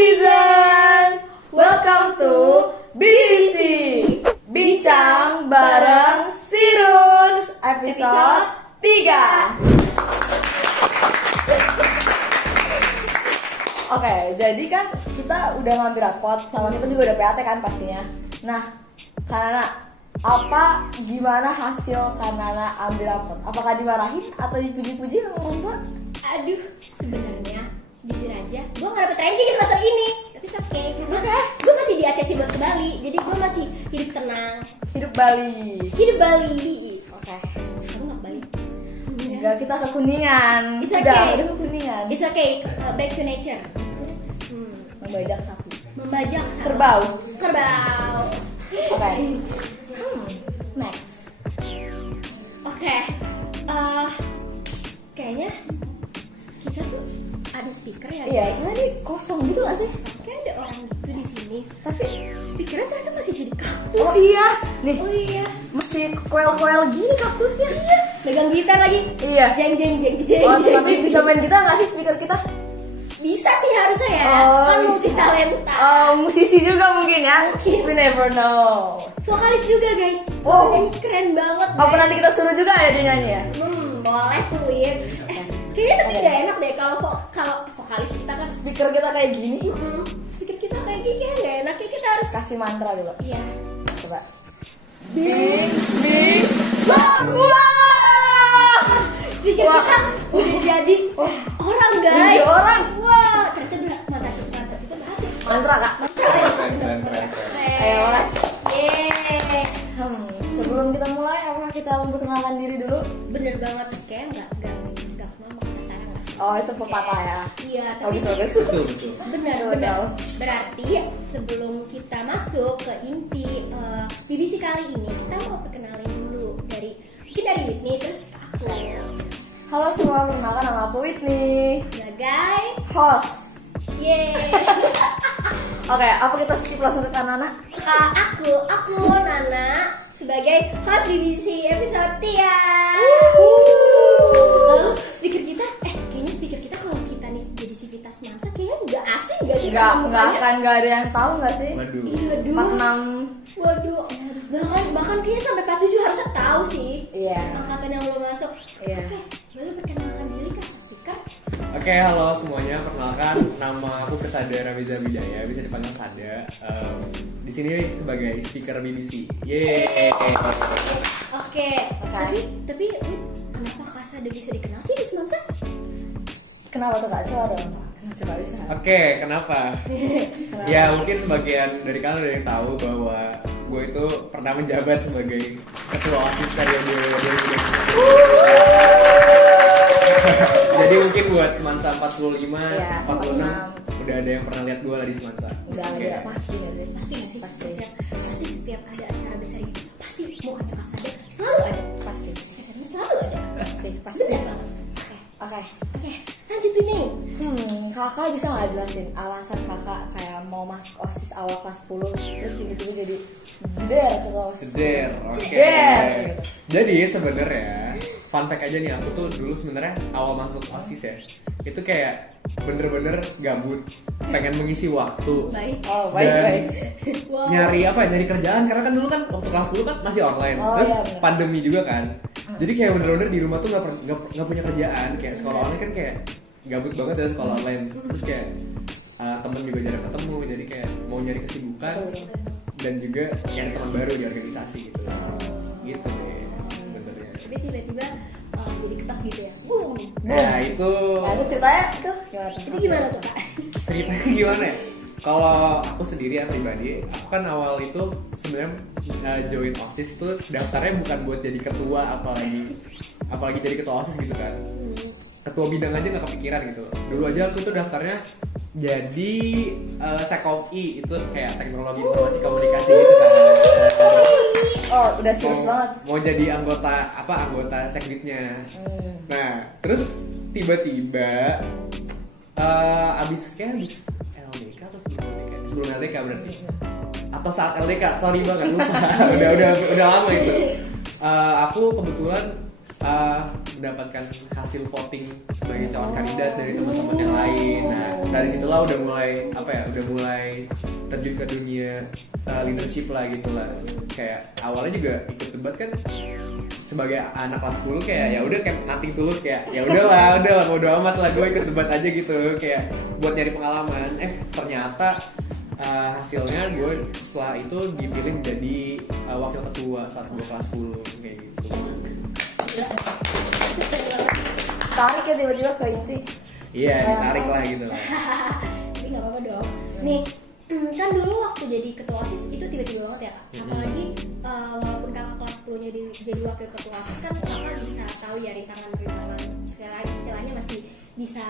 season. Welcome to BBC Bincang bareng Sirus episode 3. Oke, jadi kan kita udah ngambil rapot sama kita juga udah PAT kan pastinya. Nah, Kanana, gimana hasil Kanana ambil rapot? Apakah dimarahin atau dipuji-puji sama orang tua? Aduh, sebenarnya jujur aja, gue gak dapet ranking semester ini. Tapi it's okay, karena gue masih di ACC buat ke Bali. Jadi gue masih hidup tenang. Hidup Bali. Oke. Kamu gak ke Bali? Enggak, kita ke Kuningan. It's okay. Udah ke Kuningan. It's okay, back to nature. Membajak sapi. Kerbau. Oke. Next. Oke. Kayaknya kita tuh ada speaker ya Iya, guys. ini kosong gitu gak sih? Kayak ada orang gitu di sini. Tapi speakernya ternyata masih jadi kaktus. Oh iya, nih Oh iya. masih koel-koel gini kaktusnya. Iya. Megang gitar lagi. Iya. Jeng. Oh, tapi bisa main gitar nggak sih speaker kita? Bisa sih harusnya ya. Oh, Kan bisa. multi talenta. Oh, musisi juga mungkin ya. Mungkin. We never know. Vokalis juga guys. Wow. Ini keren banget. Apa Guys. nanti kita suruh juga ya dia nyanyi ya? Boleh tuh Win. Kayaknya tapi Oke. gak enak deh kalau vokalis kita kan Speaker kita kayak gini. speaker kita kayak gini kayak gak enak. Kayak kita harus Kasih mantra dulu. iya. Coba. Bing. Wah! Speaker Wah. kita udah jadi orang guys. Jadi orang. Wah, ternyata mantap kita berhasil. Mantra kak. Ayo mas. Yeay. Sebelum kita mulai, apakah kita memperkenalkan diri dulu? Bener banget kayak nggak kenal maka sayang nggak sih? Oh itu pepatah ya. Iya, tapi Bagus. Betul. benar. Berarti sebelum kita masuk ke inti BBC kali ini, kita mau perkenalin dulu mungkin dari Whitney terus ke aku Halo semua, perkenalkan nama aku Whitney, sebagai host. yeay. Oke, apa kita skip langsung ke Kanana? Aku Nana sebagai host BBC episode 3. Lalu speaker kita, kayaknya speaker kita kalau kita nih jadi Civitas Mansa kayaknya nggak asing nggak sih sama mukanya? Nggak ada yang tahu nggak sih? Waduh. Waduh, bahkan kayaknya sampai 47 harusnya tahu sih. Iya. Angkatan yang belum masuk. Iya. Oke, boleh perkenalkan diri kak speaker? Oke, halo semuanya. Perkenalkan, nama aku Persada Ramiza Bidaya, bisa dipanggil Sada. Di sini sebagai speaker BBC. Yeay. Oke. Tapi kenapa kak Sada bisa dikenal sih di Semansa? Kenapa tuh kak? Coba dong. Coba bisa. Oke, kenapa? Ya mungkin sebagian dari kalian udah yang tahu bahwa gue itu pernah menjabat sebagai ketua OSIS periode 2020. Jadi mungkin buat Semansa 45, Iya, 46 udah ada yang pernah lihat gue lah di Semansa. Udah Oke. ada pasti nggak sih? Pasti nggak sih? Pasti. Pasti setiap ada acara besar ini pasti mukanya kak Sada selalu ada. Pasti. Kak Sada selalu ada. Pasti. Bener banget. Oke. Oke, lanjut Whitney. Kakak bisa nggak jelasin alasan kakak kayak mau masuk OSIS awal kelas 10 terus tiba-tiba jadi jeder ke OSIS? Jeder, oke. Jeder. Jadi sebenarnya fun fact aja nih, aku tuh dulu sebenarnya awal masuk OSIS ya, itu kayak bener-bener gabut, pengen mengisi waktu. Baik. Oh, Dan baik. Wow. nyari kerjaan karena kan dulu kan waktu kelas 10 kan masih online, Oh, terus iya, bener. pandemi juga kan, jadi kayak bener-bener di rumah tuh nggak punya kerjaan, kayak sekolah online kan kayak gabut banget ya sekolah online, terus kayak temen juga jarang ketemu, jadi kayak mau nyari kesibukan dan juga nyari teman baru di organisasi gitu deh sebenarnya. Tapi tiba-tiba jadi ketas gitu ya. Boom. Ya itu Nah, itu ceritanya tuh gimana? Itu gimana tuh kak? ceritanya gimana ya? Kalau aku sendiri ya pribadi, aku kan awal itu sebenarnya join OSIS tuh daftarnya bukan buat jadi ketua, apalagi jadi ketua OSIS gitu kan. Ketua bidang aja nggak kepikiran gitu. Dulu aja aku tuh daftarnya jadi Sekopi, itu kayak teknologi informasi komunikasi gitu kan. Oh, udah serius banget. Mau jadi anggota sekditnya. Nah, terus tiba-tiba abis LDK atau sebelum LDK berarti, atau saat LDK, sorry banget lupa. udah lama itu. Aku kebetulan mendapatkan hasil voting sebagai calon kandidat dari teman-teman yang lain. Nah dari situlah udah mulai terjun ke dunia leadership lah gitu lah. Kayak awalnya juga ikut debat kan sebagai anak kelas 10 kayak ya udah kayak nothing tulus, kayak ya udahlah bodo amat lah, gue ikut debat aja gitu kayak buat nyari pengalaman. Ternyata hasilnya gue setelah itu dipilih menjadi wakil ketua saat gue kelas 10 kayak gitu. Tarik ya tiba-tiba ke inti. Iya, ditarik lah gitu lah. Tapi nggak apa-apa dong. Nih, kan dulu waktu jadi ketua OSIS itu tiba-tiba banget ya kak. Apalagi walaupun kakak kelas 10 jadi wakil ketua OSIS kan kakak bisa tahu ya rintangan istilahnya masih bisa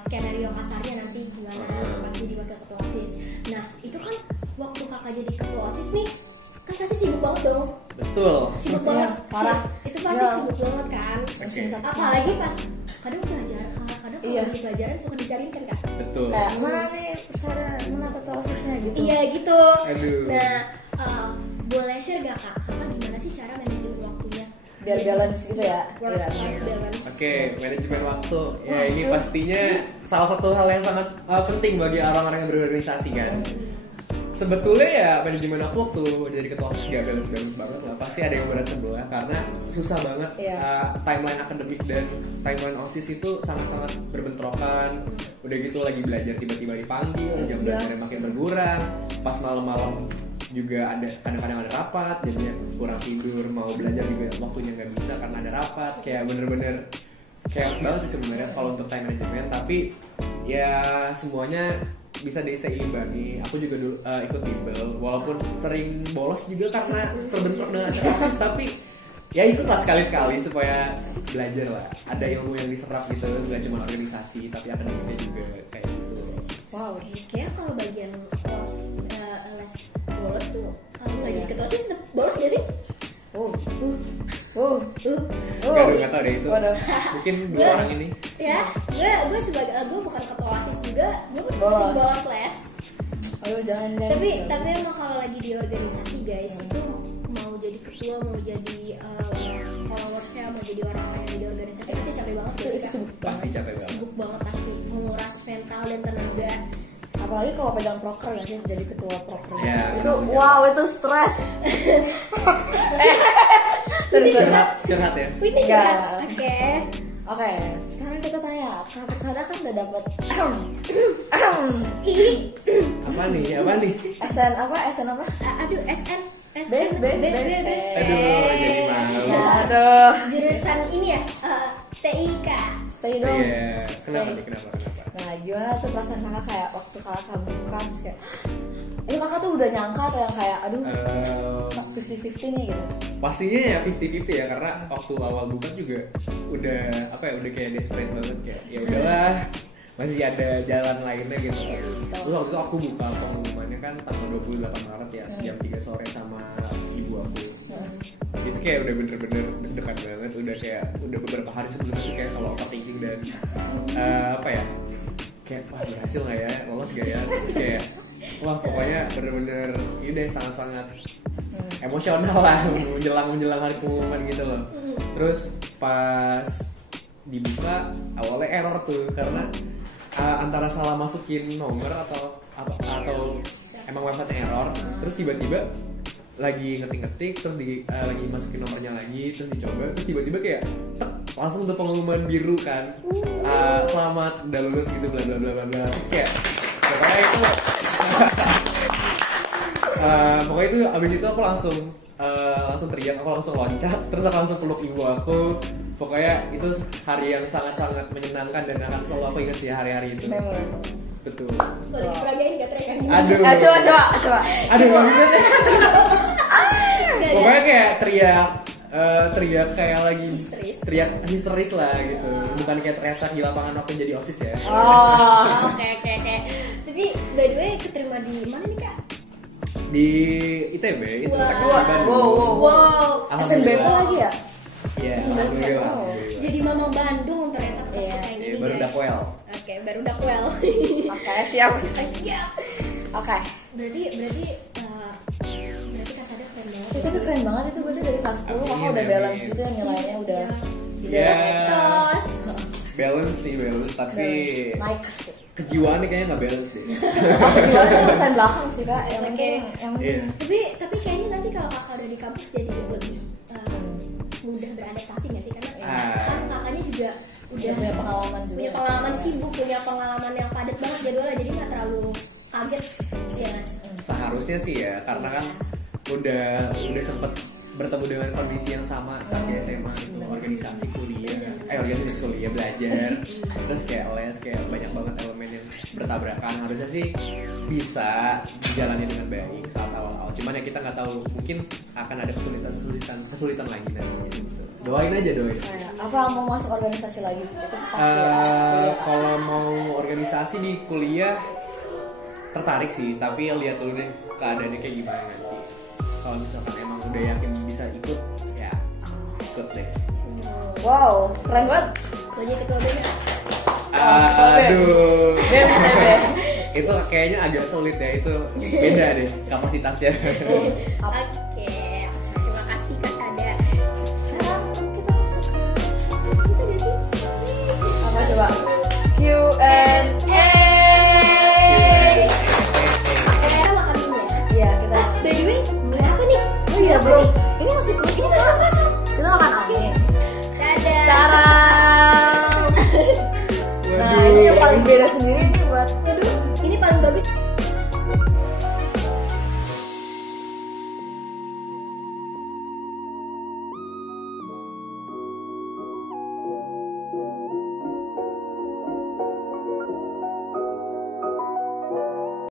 skenario kasarnya nanti gimana pas jadi wakil ketua OSIS. Nah itu kan waktu kakak jadi ketua OSIS nih kan pasti sibuk banget dong. Betul. Sibuk banget. Parah. Itu pasti sibuk banget kan. Okay. Apalagi pas kadang pelajaran kadang kalau di pelajaran suka dicariin kan kak. Betul. Kayak mana nih persada, mana ketua OSISnya gitu. Iya gitu. Aduh. Nah, boleh share gak kak? Kakak gimana sih cara manajemen waktunya? Biar balance gitu ya. Work Iya. life balance. Oke, manajemen waktu. Ya ini pastinya salah satu hal yang sangat penting bagi orang-orang yang berorganisasi kan. Sebetulnya ya manajemen waktu jadi ketua OSIS gak balance banget lah. Pasti ada yang berat sebelah karena susah banget. Timeline akademik dan timeline OSIS itu sangat-sangat berbentrokan. Udah gitu lagi belajar tiba-tiba dipanggil, jam belajarnya makin berkurang. Pas malam-malam juga ada kadang-kadang ada rapat, jadinya kurang tidur, mau belajar juga waktunya nggak bisa karena ada rapat. Kayak bener-bener chaos banget sih sebenarnya kalau untuk time management. Tapi ya semuanya bisa diseimbangi. Aku juga dulu ikut bimbel, walaupun sering bolos juga karena terbentrok dengan acara OSIS, tapi ya ikutlah sekali-sekali supaya belajar lah. Ada ilmu yang diserap gitu, nggak cuma organisasi tapi akademiknya juga kayak gitu. Wow, kayak kalau bagian les bolos tuh kalau nggak jadi ketua OSIS bolos gak sih? Nggak tahu deh itu. Mungkin dua orang ini. Ya, gue sebagai gue bukan ketua OSIS juga, gue Bolos. bolos les. Aduh jangan deh. Tapi emang kalau lagi di organisasi guys itu mau jadi ketua, mau jadi followersnya, mau jadi orang-orang yang di organisasi pasti capek banget tuh. Itu sibuk Pasti banget. capek banget. Sibuk banget pasti, menguras mental dan tenaga. Apalagi kalau pegang proker ya sih, jadi ketua proker. Ya, Itu benar. wow, itu stres. Curhat ya. Ini Enggak. curhat. Oke, sekarang kita tanya, Kak Persada kan udah dapet Apa nih? SN apa? Aduh, SN B. Aduh, jadi malu. Aduh. jurusan ini ya, STIK. Stay dong. Iya. Kenapa? Nah, gimana tuh perasaan kakak kayak waktu kakak buka terus kayak kakak tuh udah nyangka atau yang kayak aduh 50-50 nih gitu. Pastinya ya 50-50 ya, karena waktu awal buka juga udah udah kayak desperate banget, kayak ya udahlah masih ada jalan lainnya gitu. Terus waktu itu aku buka pengumumannya kan tanggal 28 Maret ya, jam 3 sore sama ibu aku. Itu kayak udah bener-bener dekat banget, udah beberapa hari sebelumnya tuh kayak selalu overthinking dan kayak wah berhasil nggak ya, lolos nggak ya, terus kayak wah pokoknya bener-bener ini deh sangat-sangat emosional lah menjelang hari pengumuman gitu loh. Terus pas dibuka awalnya error tuh karena antara salah masukin nomor atau emang website error. Terus tiba-tiba lagi ngetik terus lagi masukin nomornya lagi, terus dicoba, terus tiba-tiba kayak langsung tuh pengumuman biru kan, selamat udah lulus gitu bla bla bla bla bla. Terus kayak pokoknya itu pokoknya itu abis itu aku langsung teriak, aku langsung loncat, terus aku langsung peluk ibu aku. Pokoknya itu hari yang sangat-sangat menyenangkan dan akan selalu aku ingat sih hari-hari itu. Betul. Boleh diperagain gak teriakan ini? Aduh. Coba. Aduh, gimana deh. Pokoknya kayak teriak kayak lagi teriak histeris lah gitu. Bukan kayak teriak di lapangan waktu jadi OSIS ya. Oke. Tapi by the way keterima di mana nih kak? Di ITB, itu Wow. SNBP lagi ya? Iya, alhamdulillah. Jadi Mamang Bandung ternyata pas kita ini Baru guys. dakwel. Oke, baru dakwel. Oke, siap. Siap. Oke. Berarti Kak Sada keren banget Itu keren banget itu, berarti dari kelas 10 kakak udah balance gitu ya, nilainya udah Ya, Terus balance sih balance, tapi naik. kejiwaannya kayaknya nggak balance deh. Aku juga itu urusan belakang sih kak, yang penting yang Iya. tapi kayaknya nanti kalau kakak udah di kampus jadi lebih mudah beradaptasi nggak sih, karena kan kakaknya juga udah punya pengalaman juga. punya pengalaman sibuk, punya pengalaman yang padat banget jadwalnya, jadi nggak terlalu kaget ya kan? Seharusnya sih ya, karena kan udah sempet bertemu dengan kondisi yang sama saat di SMA itu, organisasi kuliah belajar, terus kayak les, kayak banyak banget elemen yang bertabrakan. Harusnya sih bisa dijalani dengan baik saat awal-awal, cuman ya kita nggak tahu, mungkin akan ada kesulitan lagi nantinya gitu. Doain aja. Apa mau masuk organisasi lagi? Itu pasti ya. Kalau mau organisasi di kuliah tertarik sih, tapi lihat dulu deh keadaannya kayak gimana nanti. Kalau misalkan emang udah yakin bisa ikut, ya ikut deh. Wow, keren banget. Lo jadi ketua BEM ya? Aduh, BEM. itu kayaknya agak sulit ya, itu beda deh kapasitasnya. Oke, terima kasih Kak Sada. Sekarang kita masuk ke itu gak sih? Apa coba? Q&A. Kita makan dulu ya. Iya kita. By the way, beli apa nih? Oh iya belum.